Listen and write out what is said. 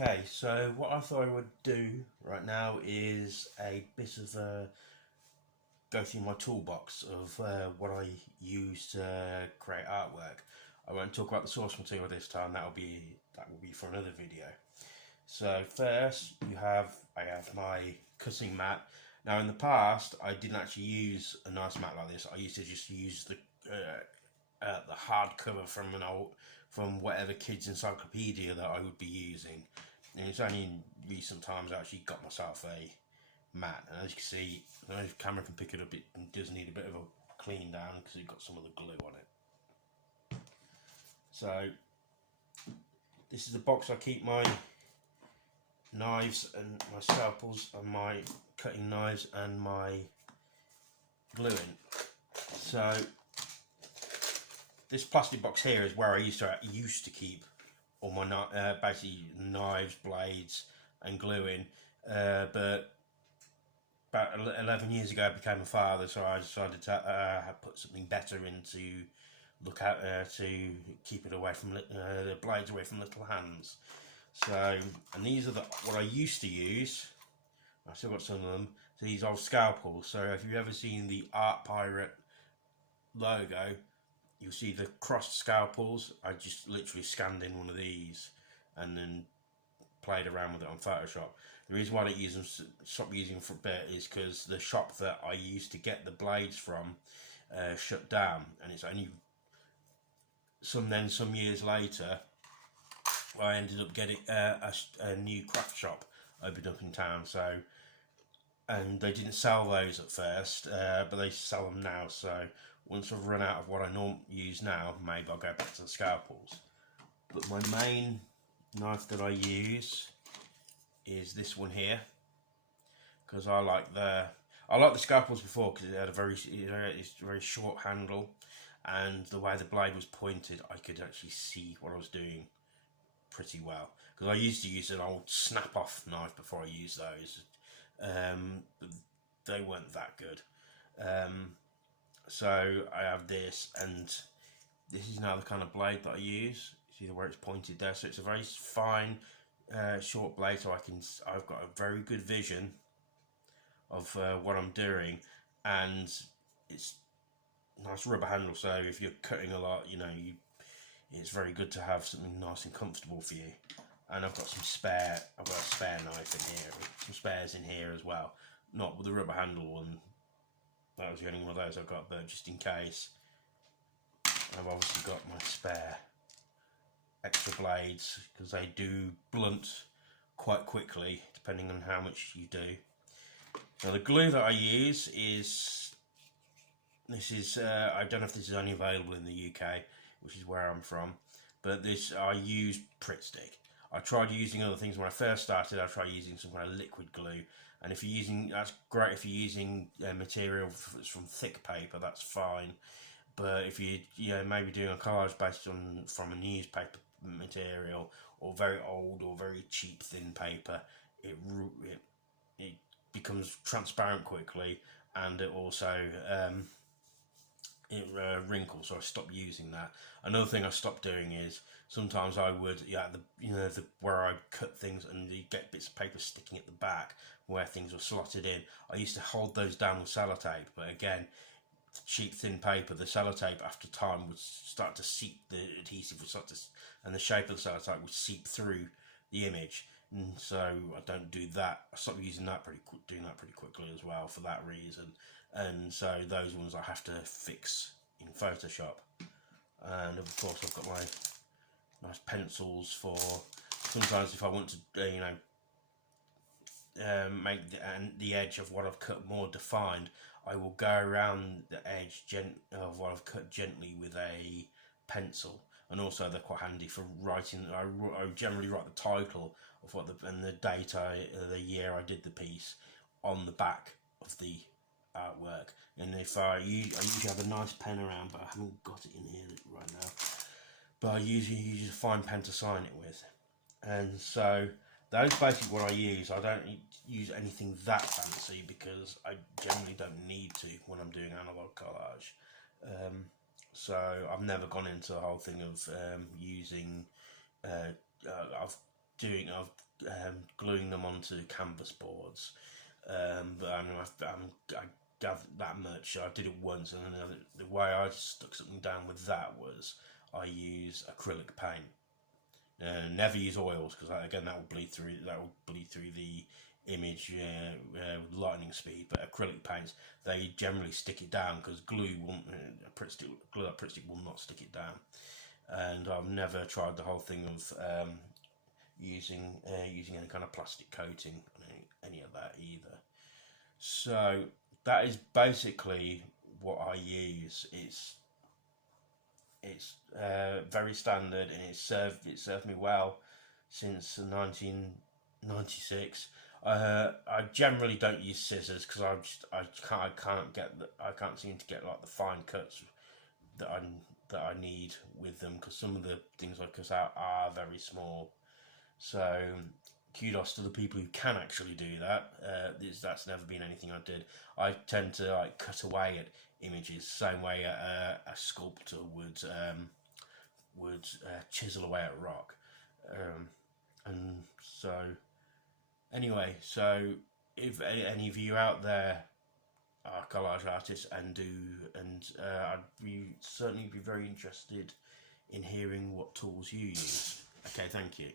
Okay, so what I thought I would do right now is a bit of go through my toolbox of what I use to create artwork. I won't talk about the source material this time. That will be for another video. So first, I have my cutting mat. Now in the past, I didn't actually use a nice mat like this. I used to just use the hardcover from whatever kid's encyclopedia that I would be using. And it's only in recent times I actually got myself a mat, and as you can see, I don't know if the camera can pick it up, it does need a bit of a clean down because it's got some of the glue on it. So this is the box I keep my knives and my scalpels and my cutting knives and my glue in. So this plastic box here is where I used to keep all my basically knives, blades and glue in, but about 11 years ago I became a father, so I decided to put something better in to look at to keep it away from the blades away from little hands. So, and these are what I used to use. I've still got some of them. So these are scalpels. So if you've ever seen the Art Pirate logo, you'll see the crossed scalpels. I just literally scanned in one of these and then played around with it on Photoshop. The reason why I don't stop using them for a bit is because the shop that I used to get the blades from shut down, and it's only some years later I ended up getting a new craft shop opened up in town. So, and they didn't sell those at first, but they sell them now. So once I've run out of what I normally use now, maybe I'll go back to the scalpels. But my main knife that I use is this one here, because I like the scalpels before because it had it's a very short handle, and the way the blade was pointed, I could actually see what I was doing pretty well. Because I used to use an old snap-off knife before I used those, but they weren't that good. So I have this, and this is now the kind of blade that I use. See where it's pointed there, so it's a very fine, short blade. So I've got a very good vision of what I'm doing, and it's nice rubber handle. So if you're cutting a lot, it's very good to have something nice and comfortable for you. And I've got a spare knife in here, some spares in here as well. Not with the rubber handle one. That was the only one of those I've got, but just in case, I've obviously got my spare extra blades, because they do blunt quite quickly depending on how much you do. Now the glue that I use is I don't know if this is only available in the UK, which is where I'm from, but I use Pritt Stick. I tried using other things when I first started. I tried using some kind of liquid glue, and that's great if you're using material from thick paper, that's fine. But if you maybe doing a collage based from a newspaper material, or very old or very cheap thin paper, it becomes transparent quickly, and it also wrinkles. So I stopped using that. Another thing I stopped doing is sometimes I would where I cut things and you get bits of paper sticking at the back where things were slotted in. I used to hold those down with sellotape, but again, cheap thin paper, the sellotape after time would start to seep, the adhesive would start to, and the shape of the sellotape would seep through the image, and so I don't do that. I stopped doing that pretty quickly as well for that reason. And so those ones I have to fix in Photoshop. And of course I've got my nice pencils for sometimes if I want to make the edge of what I've cut more defined, I will go around the edge of what I've cut gently with a pencil. And also they're quite handy for writing. I generally write the title of and the date, the year I did the piece on the back of the artwork. And if I usually have a nice pen around, but I haven't got it in here right now. But I usually use a fine pen to sign it with. And so that's basically what I use. I don't use anything that fancy because I generally don't need to when I'm doing analog collage. So I've never gone into the whole thing of using. I've gluing them onto canvas boards. But I gathered that much. I did it once, and then the way I stuck something down with that was I use acrylic paint. Never use oils, because again that will bleed through. That will bleed through the image with lightning speed. But acrylic paints, they generally stick it down, because glue won't. Glue that Pritt stick will not stick it down. And I've never tried the whole thing of using any kind of plastic coating on any of that either. So that is basically what I use. It's very standard, and it served me well since 1996. I generally don't use scissors, because I can't seem to get like the fine cuts that I need with them, because some of the things I cut out are very small. So kudos to the people who can actually do that. That's never been anything I did. I tend to like cut away at images, same way a sculptor would chisel away at rock. And so anyway, so if any of you out there are collage artists I'd certainly be very interested in hearing what tools you use. Okay, thank you.